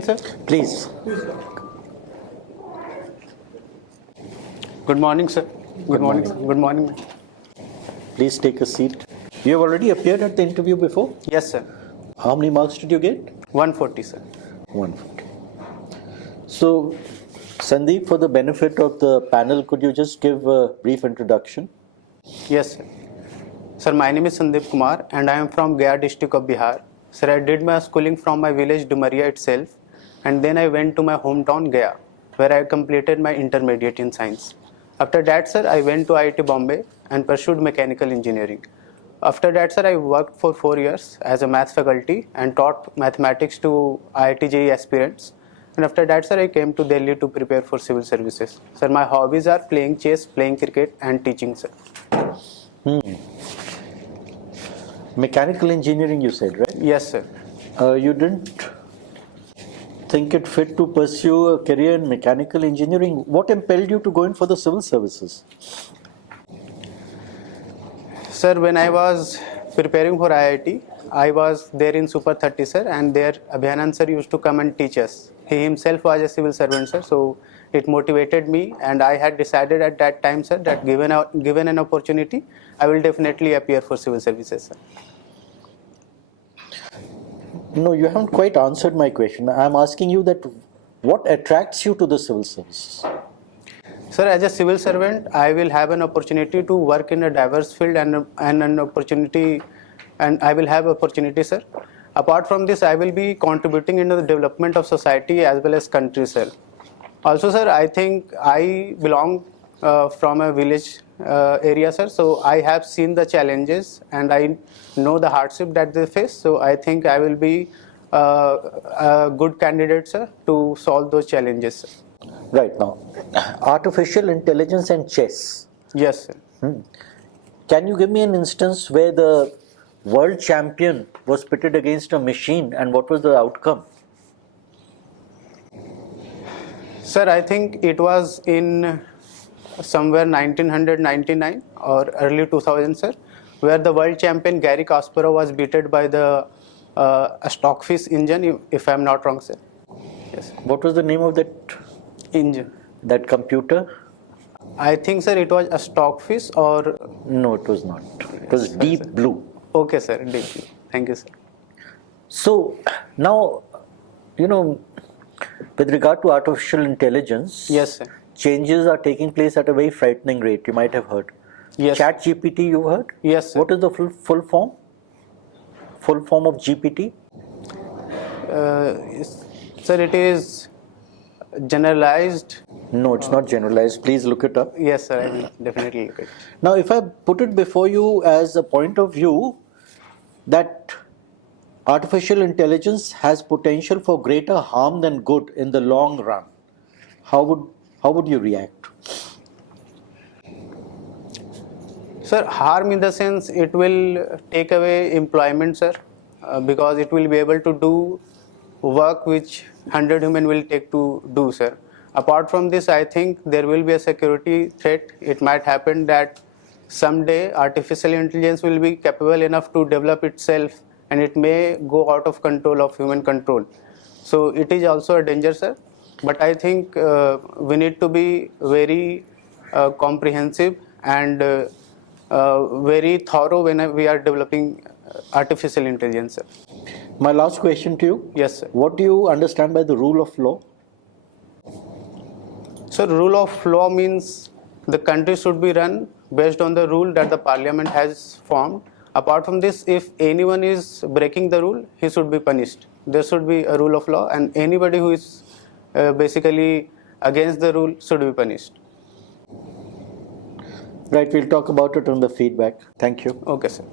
morning, sir. Please. Good morning, sir. Good morning, sir. Good morning. Please take a seat. You have already appeared at the interview before? Yes, sir. How many marks did you get? 140, sir. 140. So, Sandeep, for the benefit of the panel, could you just give a brief introduction? Yes, sir. Sir, my name is Sandeep Kumar and I am from Gaya district of Bihar. Sir, I did my schooling from my village Dumaria itself, and then I went to my hometown Gaya, where I completed my intermediate in science. After that, sir, I went to IIT Bombay and pursued mechanical engineering. After that, sir, I worked for 4 years as a math faculty and taught mathematics to IIT JEE aspirants. And after that, sir, I came to Delhi to prepare for civil services. Sir, my hobbies are playing chess, playing cricket and teaching, sir. Mechanical engineering, you said, right? Yes, sir. You didn't think it fit to pursue a career in mechanical engineering. What impelled you to go in for the civil services? Sir, when I was preparing for IIT, I was there in Super 30, sir, and there Abhinand sir used to come and teach us. He himself was a civil servant, sir, so it motivated me, and I had decided at that time, sir, that given an opportunity, I will definitely appear for civil services, sir. No, you haven't quite answered my question. I'm asking you that what attracts you to the civil services? Sir, as a civil servant, I will have an opportunity to work in a diverse field and an opportunity, and I will have opportunity, sir. Apart from this, I will be contributing into the development of society as well as country, sir. Also, sir, I think I belong from a village area, sir, so I have seen the challenges and I know the hardship that they face, so I think I will be a good candidate, sir, to solve those challenges, sir. Right now, artificial intelligence and chess. Yes, sir. Can you give me an instance where the world champion was pitted against a machine and what was the outcome? Sir, I think it was in somewhere 1999 or early 2000, sir, where the world champion Garry Kasparov was beaten by the Stockfish engine, if I am not wrong, sir. Yes. What was the name of that engine? That computer? I think, sir, it was a Stockfish or... No, it was not. It was Deep Blue. Okay, sir. Deep Blue. Thank you, sir. So, now, you know, with regard to artificial intelligence, yes, sir, changes are taking place at a very frightening rate. You might have heard. Yes. ChatGPT, you heard? Yes, sir. What is the full form? Full form of GPT? Sir, it is generalized. No, it's not generalized. Please look it up. Yes, sir. I will definitely look at it. Now, if I put it before you as a point of view that artificial intelligence has potential for greater harm than good in the long run, how would you react? Sir, harm in the sense it will take away employment, sir, because it will be able to do work which 100 human will take to do, sir. Apart from this, I think there will be a security threat. It might happen that someday artificial intelligence will be capable enough to develop itself and it may go out of control of human control. So it is also a danger, sir. But I think we need to be very comprehensive and very thorough when we are developing artificial intelligence, sir. My last question to you. Yes, sir. What do you understand by the rule of law? So rule of law means the country should be run based on the rule that the parliament has formed. Apart from this, if anyone is breaking the rule, he should be punished. There should be a rule of law and anybody who is basically against the rule should be punished. Right, we'll talk about it on the feedback. Thank you. Okay, sir.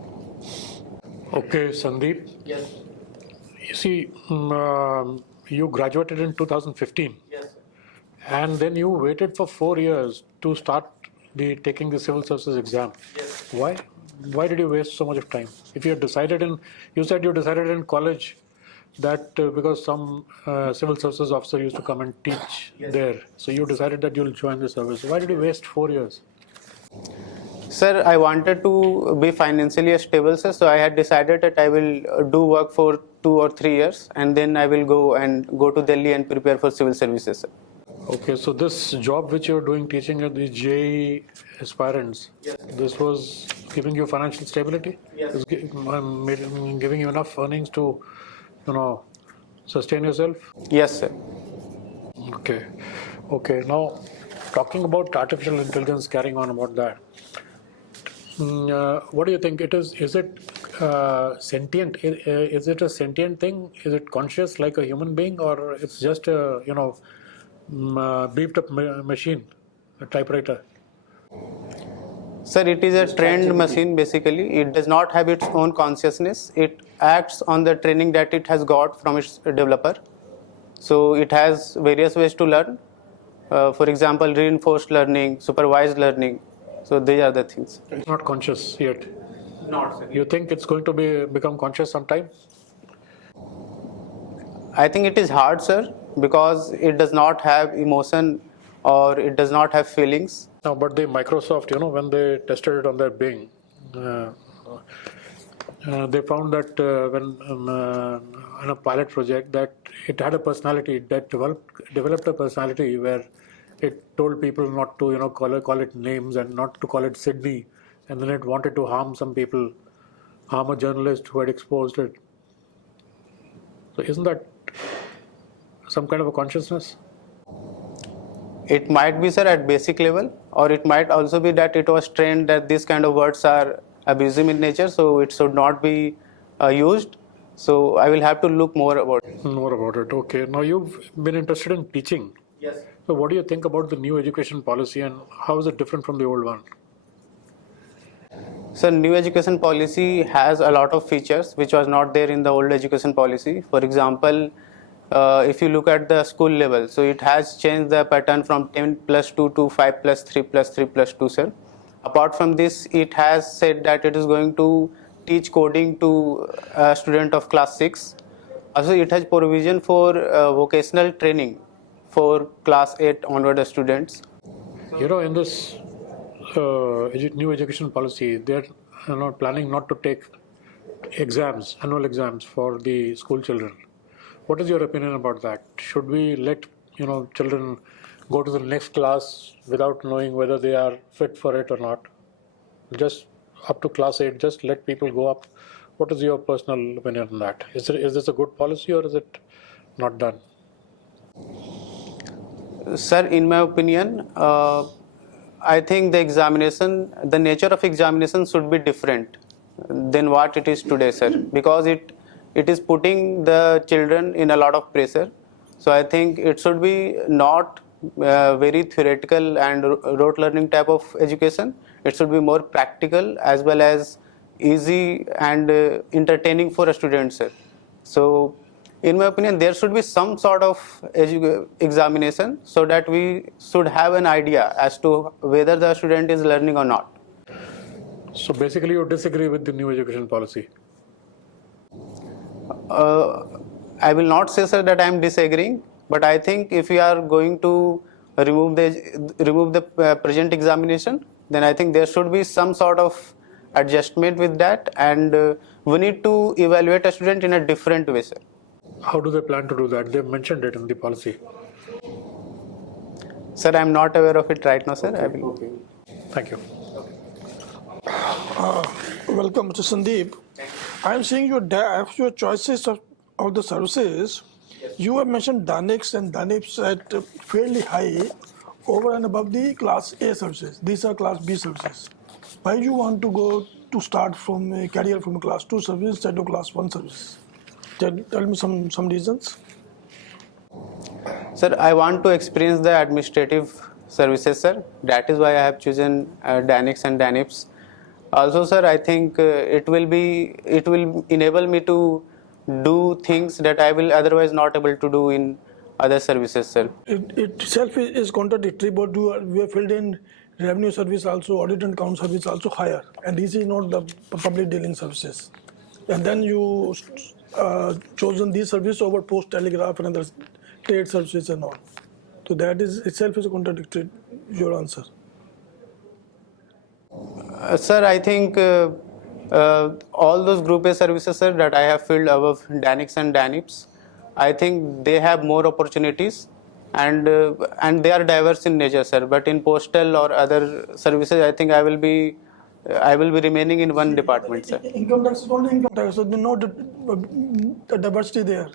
Okay, Sandeep. Yes. You see, you graduated in 2015. Yes, sir. And then you waited for 4 years to start taking the civil services exam. Yes. Why? Why did you waste so much of time? If you had decided you said you decided in college that because some civil services officer used to come and teach there, so you decided that you'll join the service. Why did you waste 4 years? Sir, I wanted to be financially stable, sir, so I had decided that I will do work for 2 or 3 years, and then I will go to Delhi and prepare for civil services, sir. Okay, so this job which you're doing, teaching at the JEE aspirants, this was giving you financial stability? Yes. It's giving you enough earnings to, sustain yourself? Yes, sir. Okay. Okay. Now, talking about artificial intelligence, carrying on about that. What do you think it is? Is it sentient? Is it a sentient thing? Is it conscious like a human being, or it's just a beefed up machine, a typewriter? Sir, it is a trained machine basically. It does not have its own consciousness. It acts on the training that it has got from its developer. So it has various ways to learn. For example, reinforced learning, supervised learning. So these are the things. It's not conscious yet. Not, sir. You think it's going to become conscious sometime? I think it is hard, sir, because it does not have emotion or it does not have feelings. No, but the Microsoft, when they tested it on their Bing, they found that in a pilot project that it had a personality, that developed a personality where it told people not to call it names and not to call it Sydney, and then it wanted to harm some people, harm a journalist who had exposed it. So isn't that some kind of a consciousness? It might be, sir, at basic level, or it might also be that it was trained that these kind of words are abusive in nature, so it should not be used. So I will have to look more about it. More about it. Okay. Now you've been interested in teaching. Yes. So what do you think about the new education policy and how is it different from the old one? So new education policy has a lot of features which was not there in the old education policy. For example, if you look at the school level, so it has changed the pattern from 10+2 to 5+3 plus 3 plus 2, sir. Apart from this, it has said that it is going to teach coding to a student of class 6. Also, it has provision for vocational training for class 8 onward students. In this new education policy, they're planning not to take annual exams for the school children. What is your opinion about that? Should we let children go to the next class without knowing whether they are fit for it or not? Just up to class 8, just let people go up. What is your personal opinion on that? Is this a good policy or is it not done? Sir, in my opinion, I think the nature of examination should be different than what it is today, sir, because it is putting the children in a lot of pressure. So I think it should be not very theoretical and rote learning type of education. It should be more practical as well as easy and entertaining for a student, sir. So in my opinion, there should be some sort of examination so that we should have an idea as to whether the student is learning or not. So basically you disagree with the new education policy? I will not say, sir, that I am disagreeing, but I think if we are going to remove the present examination, then I think there should be some sort of adjustment with that, and we need to evaluate a student in a different way, sir. How do they plan to do that? They've mentioned it in the policy. Sir, I am not aware of it right now, sir. I will. Okay. Thank you. Welcome, Mr. Sandeep. I am seeing your choices of the services. You have mentioned Danix and Danips at fairly high over and above the class A services. These are class B services. Why you want to go to start from a career from a class 2 service instead of class 1 service? Tell me some reasons. Sir, I want to experience the administrative services, sir. That is why I have chosen Danix and Danips. Also, sir, I think it will enable me to do things that I will otherwise not able to do in other services, sir. It itself is contradictory, but you have filled in revenue service also, audit and account service also higher, and this is not the public dealing services. And then you chosen these services over post telegraph and other trade services and all. So that is itself is a contradictory your answer. Sir, I think All those group A services, sir, that I have filled above DANICS and DANIPS, I think they have more opportunities, and they are diverse in nature, sir. But in postal or other services, I think I will be remaining in one department, sir. Income tax is only income tax, so there's no the diversity there.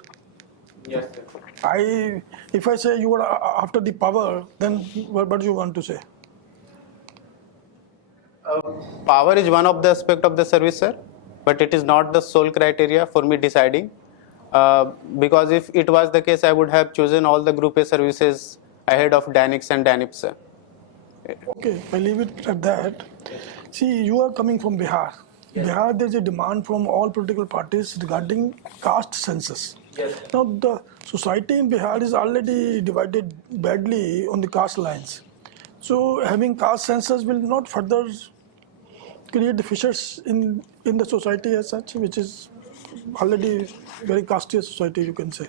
Yes, sir. If I say you are after the power, then what do you want to say? Power is one of the aspect of the service, sir, but it is not the sole criteria for me deciding. Because if it was the case, I would have chosen all the group A services ahead of DANICS and DANIPS, sir. Okay, I leave it at that. See, you are coming from Bihar. Yes. Bihar, there's a demand from all political parties regarding caste census. Yes. Now, the society in Bihar is already divided badly on the caste lines. So, having caste census will not further create the fissures in the society as such, which is already very casteist society, you can say.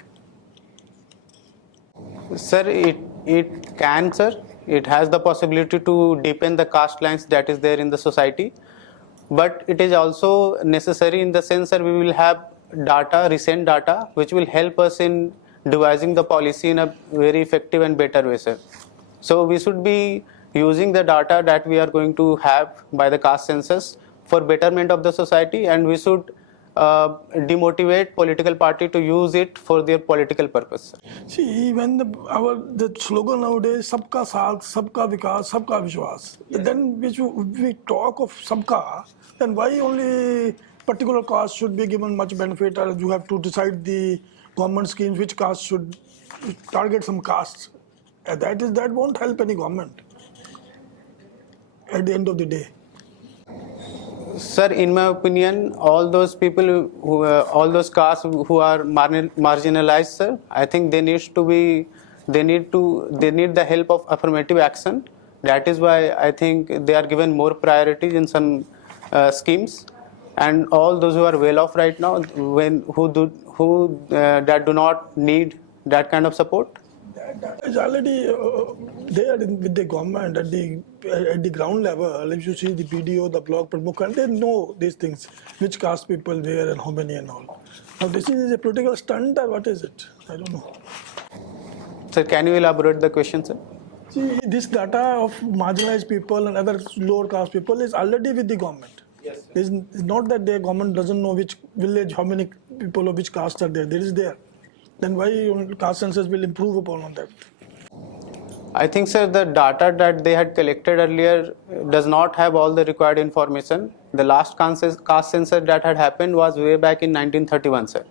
Sir, it can, sir. It has the possibility to deepen the caste lines that is there in the society. But it is also necessary in the sense that we will have data, recent data, which will help us in devising the policy in a very effective and better way, sir. So we should be using the data that we are going to have by the caste census for betterment of the society, and we should demotivate political party to use it for their political purpose. See, when the slogan nowadays, "Sabka Saath, Sabka Vikas, Sabka Vishwas," yes. Then we talk of Sabka, then why only particular caste should be given much benefit, or you have to decide the government schemes which caste should target some castes? That won't help any government at the end of the day. Sir, in my opinion, all those people all those castes who are marginalized, sir, I think they need the help of affirmative action. That is why I think they are given more priorities in some schemes, and all those who are well off right now, that do not need that kind of support. That is already there with the government at the ground level. If you see the video, the blog, they know these things, which caste people where and how many and all. Now this is a political stunt, or what is it? I don't know. Sir, can you elaborate the question, sir? See, this data of marginalized people and other lower caste people is already with the government. Yes, it's not that the government doesn't know which village, how many people of which caste are there. There is there. Then why caste census will improve upon that? I think, sir, the data that they had collected earlier does not have all the required information. The last caste census that had happened was way back in 1931, sir.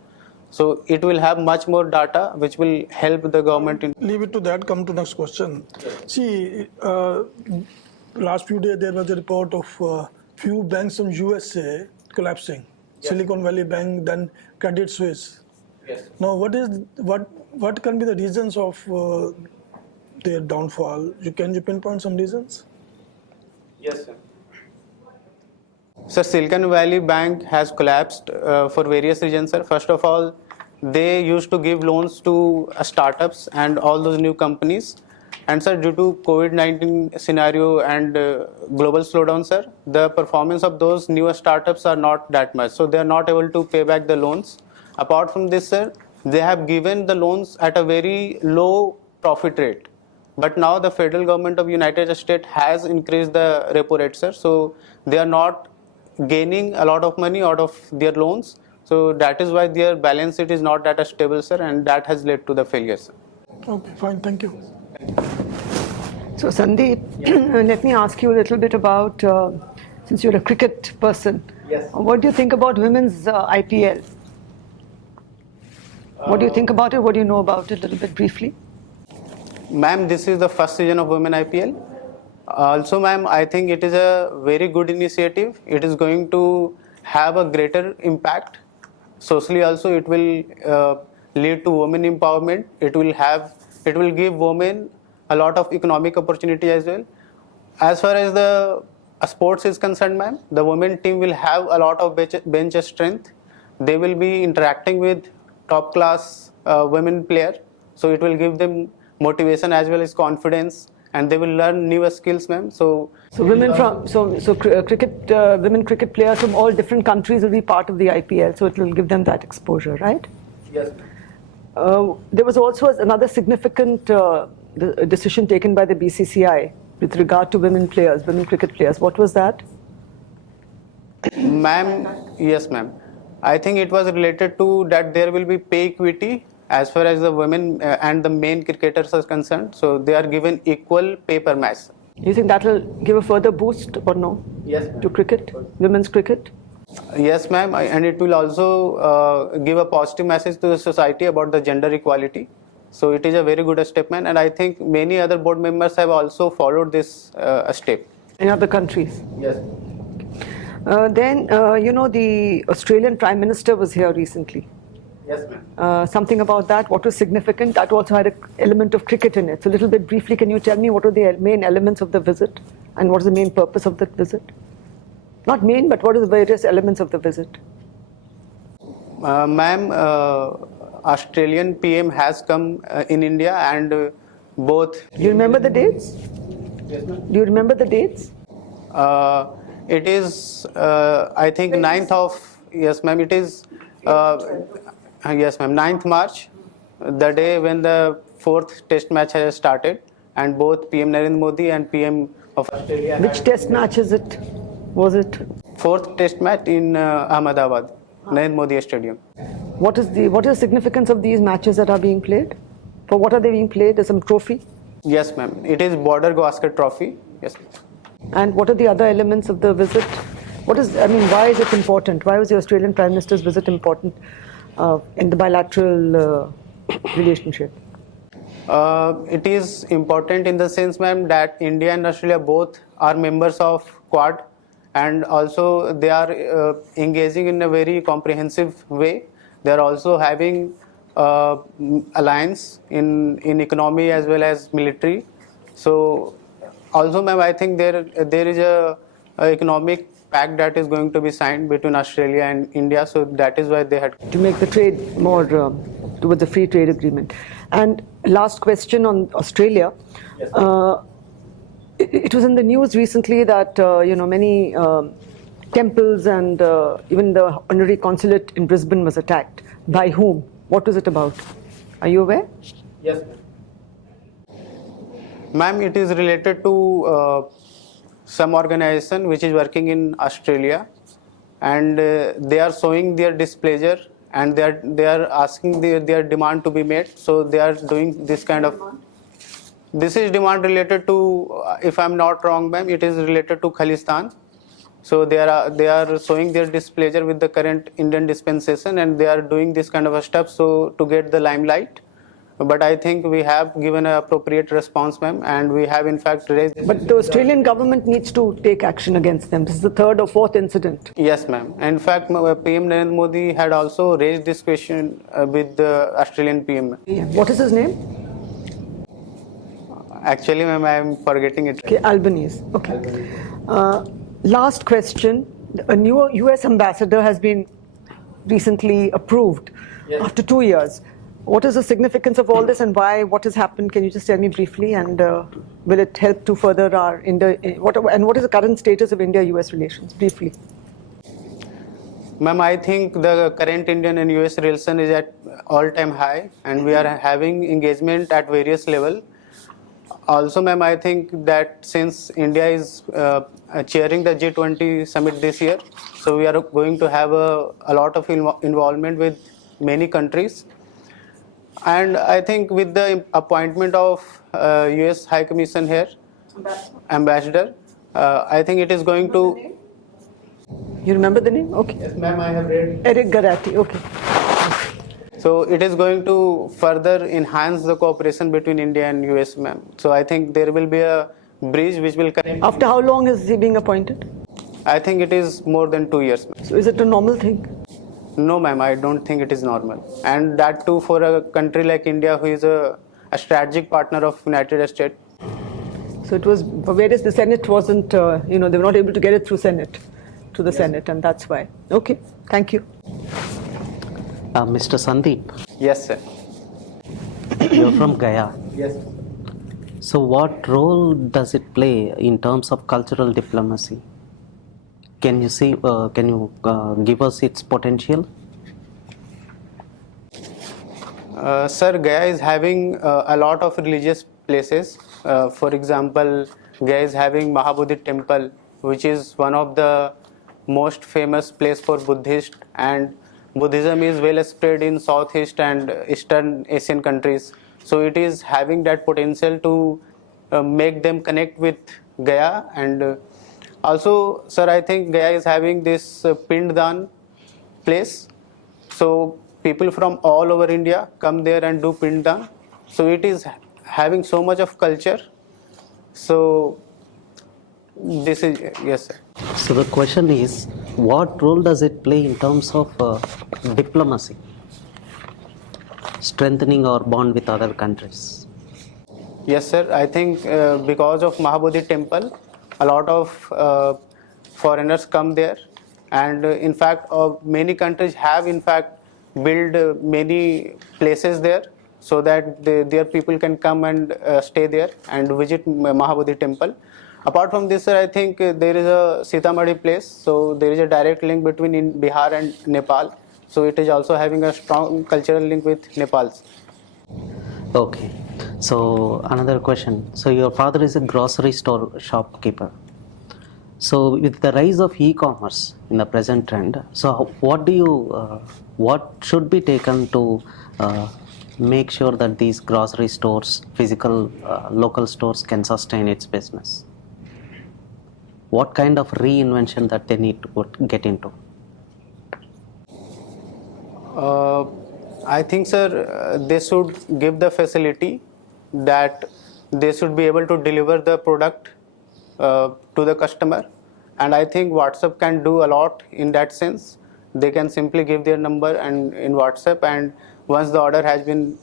So it will have much more data which will help the government in... Leave it to that, come to next question. See, last few days there was a report of few banks from USA collapsing. Yes. Silicon Valley Bank, then Credit Suisse. Yes. Now, what can be the reasons of their downfall? Can you pinpoint some reasons? Yes, sir. Sir, Silicon Valley Bank has collapsed for various reasons, sir. First of all, they used to give loans to startups and all those new companies. And sir, due to COVID-19 scenario and global slowdown, sir, the performance of those newer startups are not that much. So they are not able to pay back the loans. Apart from this, sir, they have given the loans at a very low profit rate. But now the federal government of United States has increased the repo rate, sir. So they are not gaining a lot of money out of their loans. So that is why their balance sheet is not that stable, sir, and that has led to the failure, sir. Okay, fine, thank you. So Sandeep, let me ask you a little bit about, since you're a cricket person, yes. What do you think about women's IPL? What do you think about it? What do you know about it a little bit briefly? Ma'am, this is the first season of Women IPL. Also, ma'am, I think it is a very good initiative. It is going to have a greater impact. Socially also, it will lead to women empowerment. It will give women a lot of economic opportunity as well. As far as the sports is concerned, ma'am, the women team will have a lot of bench strength. They will be interacting with top class women player. So it will give them motivation as well as confidence, and they will learn newer skills, ma'am. So women cricket players from all different countries will be part of the IPL, so it will give them that exposure, right? yes, There was also another significant decision taken by the BCCI with regard to women cricket players. What was that? ma'am. Yes, ma'am. I think it was related to that there will be pay equity as far as the women and the men cricketers are concerned. So they are given equal pay per match. You think that will give a further boost or no? Yes, to cricket, women's cricket? Yes, ma'am, and it will also give a positive message to the society about the gender equality. So it is a very good step, ma'am, and I think many other board members have also followed this step. In other countries? Yes. Then, the Australian Prime Minister was here recently. Yes, ma'am. Something about that, what was significant? That also had an element of cricket in it. So a little bit briefly, can you tell me what are the main elements of the visit and what is the main purpose of that visit? Not main, but what are the various elements of the visit? Ma'am, Australian PM has come in India and both... Do you remember the dates? Yes, ma'am. Do you remember the dates? It is, I think, 9th of... Yes, ma'am, it is... yes, ma'am, 9th March, the day when the 4th test match has started, and both PM Narendra Modi and PM of Australia... Which test match is it? Was it? 4th test match in Ahmedabad, Narendra Modi Stadium. What is the significance of these matches that are being played? For what are they being played? There's some trophy? Yes, ma'am. It is Border Gavaskar Trophy. Yes, ma'am. And what are the other elements of the visit? Why is it important? Why was the Australian Prime Minister's visit important in the bilateral relationship? It is important in the sense, ma'am, that India and Australia both are members of Quad, and also they are engaging in a very comprehensive way. They are also having alliance in economy as well as military. So also, ma'am, I think there is a economic pact that is going to be signed between Australia and India. So that is why they had to make the trade more towards the free trade agreement. And last question on Australia. Yes. It was in the news recently that many temples and even the honorary consulate in Brisbane was attacked. By whom? What was it about? Are you aware? Yes, ma'am. It is related to some organization which is working in Australia, and they are showing their displeasure, and they are asking their demand to be met. So they are doing this kind of... This is demand related to, if I'm not wrong, ma'am, it is related to Khalistan. So they are showing their displeasure with the current Indian dispensation, and they are doing this kind of stuff so to get the limelight. But I think we have given an appropriate response, ma'am, and we have in fact raised... But the Australian government needs to take action against them. This is the 3rd or 4th incident. Yes, ma'am. In fact, PM Narendra Modi had also raised this question with the Australian PM. Yeah. What is his name? Actually, ma'am, I am forgetting it. Okay, Albanese. Okay. Last question. A new US ambassador has been recently approved after 2 years. What is the significance of all this and why? What has happened? Can you just tell me briefly? And will it help to further our what is the current status of India-US relations? Briefly. Ma'am, I think the current Indian and US relation is at all-time high, and we are having engagement at various levels. Also, ma'am, I think that since India is chairing the G20 summit this year, so we are going to have a lot of involvement with many countries. And I think with the appointment of US High Commission here, Ambassador, I think it is going to... You remember the name? Okay. Yes, ma'am, I have read. Eric Garati, okay. So it is going to further enhance the cooperation between India and US, ma'am. So I think there will be a bridge which will connect... After how long is he being appointed? I think it is more than 2 years, ma'am. So is it a normal thing? No, ma'am, I don't think it is normal. And that too for a country like India, who is a strategic partner of United States. So it was, for various, the Senate wasn't, they were not able to get it through Senate, to the Senate, and that's why. Okay, thank you. Mr. Sandeep, Yes, sir. you're from Gaya. Yes. So what role does it play in terms of cultural diplomacy? Can you give us its potential? Sir, Gaya is having a lot of religious places. For example, Gaya is having Mahabodhi temple, which is one of the most famous place for Buddhist, and Buddhism is well spread in Southeast and Eastern Asian countries. So it is having that potential to make them connect with Gaya. And also, sir, I think Gaya is having this Pinddan place. So people from all over India come there and do Pinddan. So it is having so much of culture. So this is, yes, sir. So the question is, what role does it play in terms of diplomacy, strengthening our bond with other countries? Yes, sir. I think because of Mahabodhi temple, a lot of foreigners come there, and in fact, many countries have in fact built many places there so that their people can come and stay there and visit Mahabodhi temple. Apart from this, sir, I think there is a Sitamarhi place, so there is a direct link between Bihar and Nepal. So it is also having a strong cultural link with Nepal. Okay. So another question. So your father is a grocery store shopkeeper. So with the rise of e-commerce in the present trend, so what should be taken to make sure that these grocery stores, physical local stores, can sustain its business? What kind of reinvention that they need to get into? I think, sir, they should give the facility that they should be able to deliver the product to the customer. And I think WhatsApp can do a lot in that sense. They can simply give their number and in WhatsApp, and once the order has been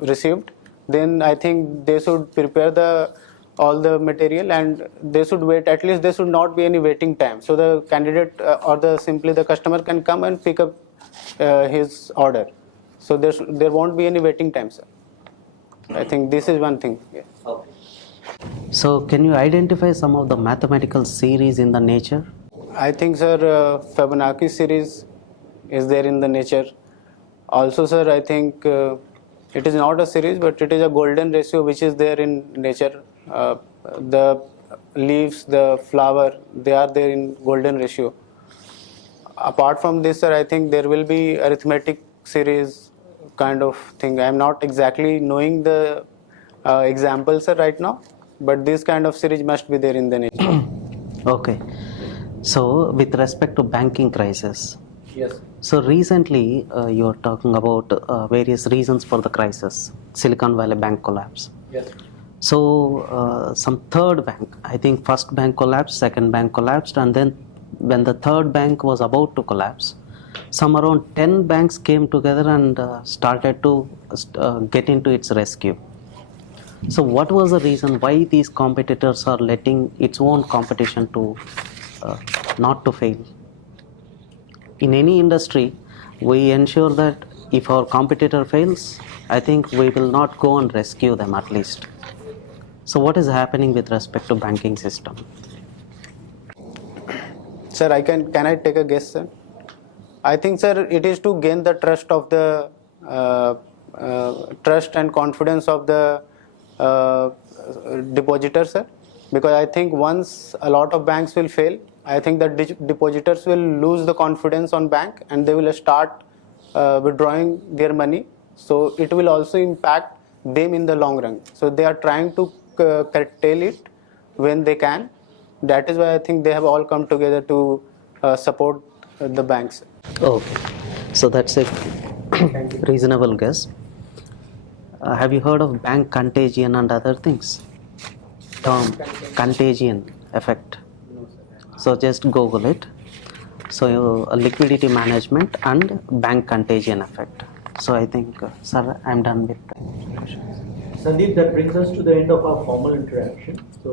received, then I think they should prepare all the material, and they should wait. At least there should not be any waiting time. So the candidate or simply the customer can come and pick up his order. So there won't be any waiting time, sir. I think this is one thing. Yeah. Okay. So can you identify some of the mathematical series in the nature? I think, sir, Fibonacci series is there in the nature. Also, sir, I think it is not a series, but it is a golden ratio which is there in nature. The leaves, the flower, they are there in golden ratio. Apart from this, sir, I think there will be arithmetic series kind of thing. I am not exactly knowing the examples, sir, right now, but this kind of series must be there in the nature. Okay. So with respect to banking crisis, Yes. so recently you are talking about various reasons for the crisis, Silicon Valley Bank collapse. Yes. So some third bank, I think first bank collapsed, second bank collapsed, and then when the third bank was about to collapse, some around 10 banks came together and started to get into its rescue. So what was the reason why these competitors are letting its own competition to not to fail? In any industry, we ensure that if our competitor fails, I think we will not go and rescue them at least. So what is happening with respect to banking system? Sir, can I take a guess, sir? I think, sir, it is to gain the trust of the trust and confidence of the depositor, sir. Because I think once a lot of banks will fail, I think that depositors will lose the confidence on bank and they will start withdrawing their money. So it will also impact them in the long run. So they are trying to curtail it when they can. That is why I think they have all come together to support the banks. Okay, so that's a reasonable guess. Have you heard of bank contagion and other things? Term contagion effect. So just Google it. So liquidity management and bank contagion effect. So I think, sir, I'm done with the questions. Sandeep, that brings us to the end of our formal interaction. So